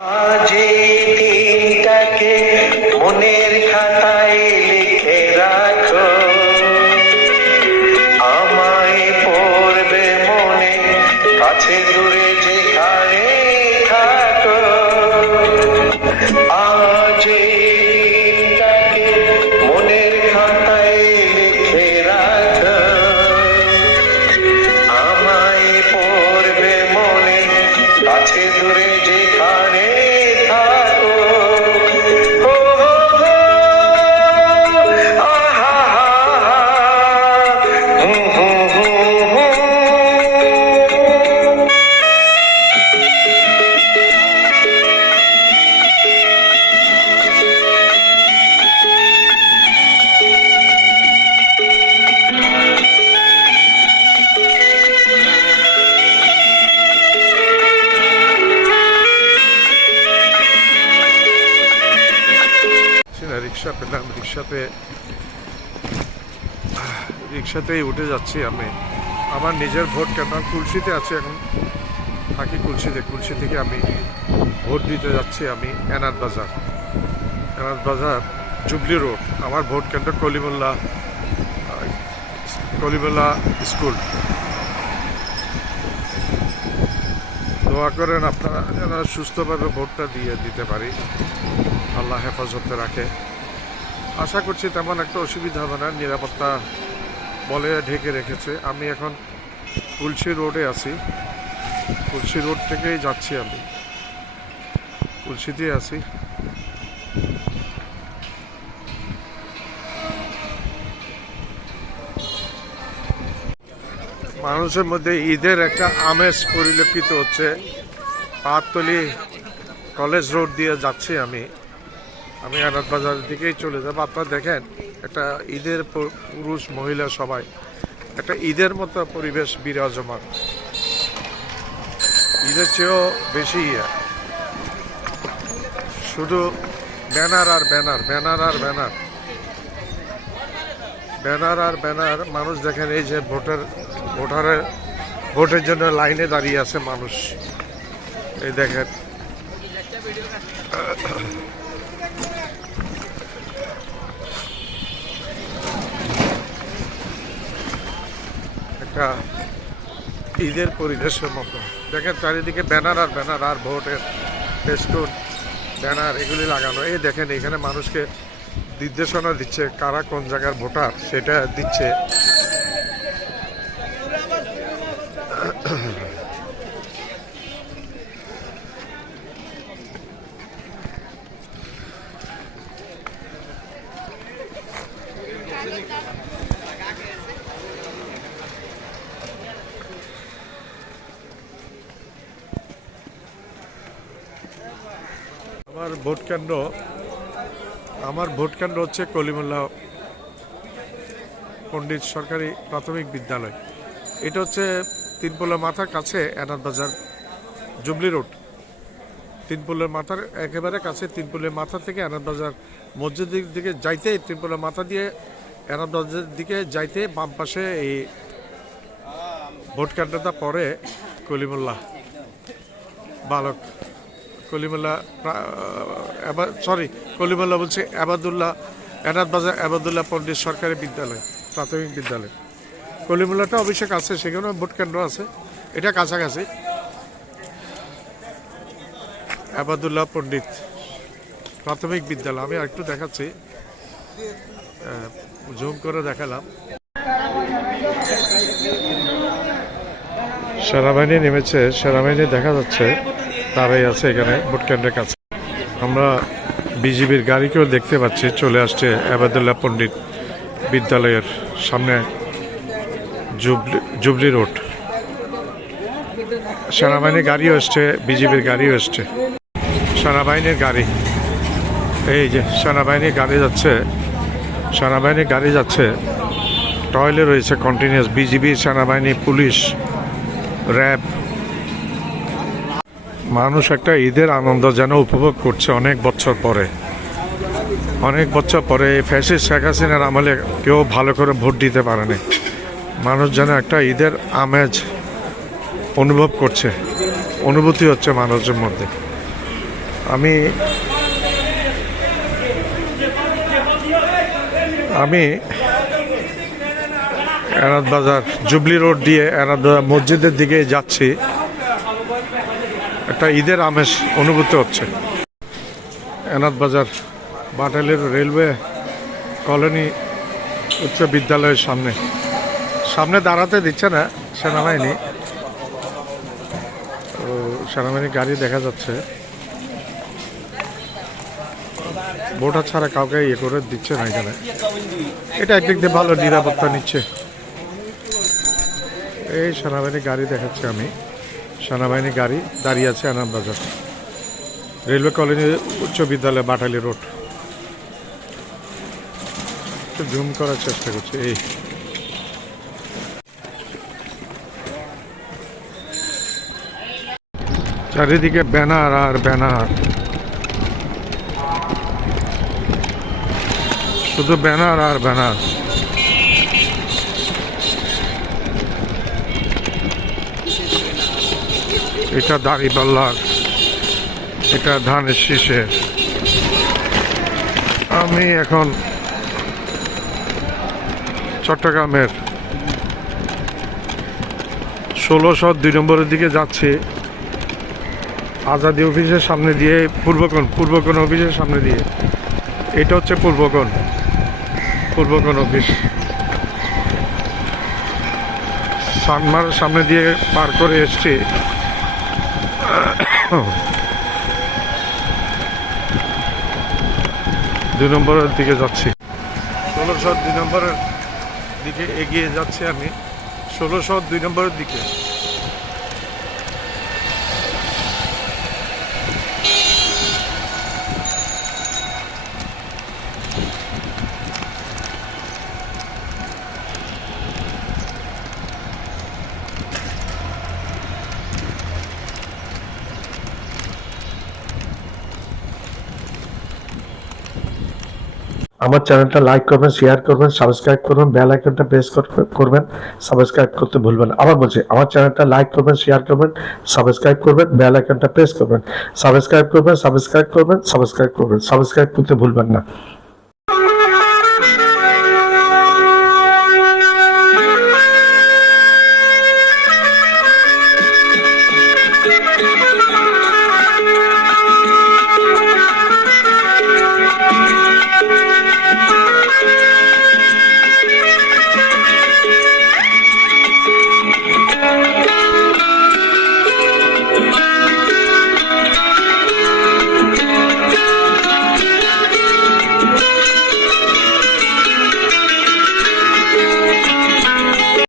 আজ এই দিনটাকে মনের খাতায় লিখে রাখো, আমায় পড়বে মনে, কাছে দূরে যেখানে থাকো। আজ এই দিনটাকে মনের খাতায় লিখে রাখো, আমায় পড়বে মনে, কাছে দূরে যেখানে থাকো। ও হো, আহা হা হা, হুম হুম হুম হুম। রিক্সা পেলাম, রিক্সাতেই উঠে যাচ্ছি আমি। আমার নিজের ভোট কেন্দ্র কুলসিতে আছে, এখন থাকি কুলসি থেকে আমি ভোট দিতে যাচ্ছি। আমি এনাদ বাজার জুবলি রোড। আমার ভোট কেন্দ্র কলিমুল্লাহ স্কুল। দোয়া করেন আপনারা যেন সুস্থভাবে ভোটটা দিতে পারি, আল্লাহ হেফাজতে রাখে। আশা করছি তেমন একটা অসুবিধা হবে না, নিরাপত্তা বলে ঢেকে রেখেছে। আমি এখন কুলসি রোডে আছি, কুলসি রোড থেকেই যাচ্ছি, আমি কুলসিতেই আছি। মানুষের মধ্যে ঈদের একটা আমেজ পরিলক্ষিত হচ্ছে। পাহাড়তলি কলেজ রোড দিয়ে যাচ্ছি আমি আনাদ বাজারের দিকেই চলে যাবো। আপনারা দেখেন, একটা ঈদের পুরুষ মহিলা সবাই একটা ঈদের মতো পরিবেশ বিরাজমান, ঈদের চেয়েও বেশি। শুধু ব্যানার আর ব্যানার, ব্যানার আর ব্যানার, ব্যানার আর ব্যানার। মানুষ দেখেন, এই যে ভোটের জন্য লাইনে দাঁড়িয়ে আছে মানুষ, এই দেখেন। একটা ঈদের পরিবেশের মতো দেখেন, চারিদিকে ব্যানার আর ব্যানার আর ভোটের ফেস্টুন ব্যানার এগুলি লাগানো। এই দেখেন, এখানে মানুষকে নির্দেশনা দিচ্ছে, কারা কোন জায়গার ভোটার সেটা দিচ্ছে। আমার ভোট কেন্দ্র হচ্ছে কলিমুল্লাহ পণ্ডিত সরকারি প্রাথমিক বিদ্যালয়। এটা হচ্ছে তিনপোলা মাথার কাছে এনাদ বাজার জুবলি রোড। তিনপোলের মাথার একেবারে কাছে, তিনপোলের মাথা থেকে এনাদ বাজার মসজিদের দিকে যাইতে, তিনপোলের মাথা দিয়ে এনাদ বাজারের দিকে যাইতে বাম পাশে এই ভোট কেন্দ্রটা পড়ে কলিমুল্লাহ বালক, কলিমুল্লাহ বলছে আবাদুল্লাহ, এনাদ বাজার আবাদুল্লাহ পণ্ডিত সরকারি বিদ্যালয় প্রাথমিক বিদ্যালয়। কলিমুল্লাহটা অবশ্যই কাছে, সেখানেও ভোট কেন্দ্র আছে, এটা কাছাকাছি। আবাদুল্লাহ পণ্ডিত প্রাথমিক বিদ্যালয় আমি আরেকটু দেখাচ্ছি, জুম করে দেখালাম। সেনাবাহিনী নেমেছে, সেনাবাহিনী দেখা যাচ্ছে তারাই আছে এখানে ভোট কেন্দ্রের কাছে। আমরা বিজিবির গাড়িকেও দেখতে পাচ্ছি, চলে আসছে আবাদুল্লাহ পণ্ডিত বিদ্যালয়ের সামনে জুবলি রোড। সেনাবাহিনীর গাড়িও এসছে, বিজিবির গাড়িও এসছে, সেনাবাহিনীর গাড়ি। এই যে সেনাবাহিনীর গাড়ি যাচ্ছে, টয়লে রয়েছে কন্টিনিউয়াস, বিজিবি, সেনাবাহিনী, পুলিশ, র্যাব। মানুষ একটা ঈদের আনন্দ যেন উপভোগ করছে অনেক বছর পরে। ফ্যাসিস্ট শেখ হাসিনার আমলে কেউ ভালো করে ভোট দিতে পারেনি। মানুষ যেন একটা ঈদের আমেজ অনুভব করছে, অনুভূতি হচ্ছে মানুষের মধ্যে। আমি আমি এনাদ বাজার জুবলি রোড দিয়ে এনাদ মসজিদের দিকে যাচ্ছি। একটা ঈদের আমেজ অনুভূত হচ্ছে। এনাদ বাজার বাটাইলের রেলওয়ে কলোনি উচ্চ বিদ্যালয়ের সামনে সামনে দাঁড়াতে দিচ্ছে না সেনাবাহিনী। সেনাবাহিনী গাড়ি দেখা যাচ্ছে, ভোটার ছাড়া কাউকে ইয়ে করে দিচ্ছে না এখানে। এটা একদিক দিয়ে ভালো নিরাপত্তা নিচ্ছে। এই সেনাবাহিনী গাড়ি দেখাচ্ছে আমি, সেনাবাহিনী গাড়ি দাঁড়িয়ে আছে এনাদ বাজার রেলওয়ে কলোনি উচ্চ বিদ্যালয় বাটালি রোড। একটু জুম করার চেষ্টা করছি। এই চারিদিকে ব্যানার আর ব্যানার, শুধু ব্যানার আর ব্যানার। এটা দাড়িপাল্লার, এটা ধানের শীষের। আমি এখন চট্টগ্রামের 1602 নম্বরের দিকে যাচ্ছি। আজাদি অফিসের সামনে দিয়ে পূর্বকোণ অফিসের সামনে দিয়ে। এটা হচ্ছে পূর্বকোণ অফিস। সানমার সামনে দিয়ে পার করে এসছি। 2 নম্বরের দিকে যাচ্ছি। 1602 নম্বরের দিকে এগিয়ে যাচ্ছি আমি, 1602 নম্বরের দিকে। আমার চ্যানেলটা লাইক করবেন, শেয়ার করবেন, সাবস্ক্রাইব করবেন, বেল আইকনটা প্রেস করবেন। সাবস্ক্রাইব করতে ভুলবেন না। আবার বলছি, আমার চ্যানেলটা লাইক করবেন, শেয়ার করবেন, সাবস্ক্রাইব করবেন, বেল আইকনটা প্রেস করবেন। সাবস্ক্রাইব করবেন, সাবস্ক্রাইব করতে ভুলবেন না।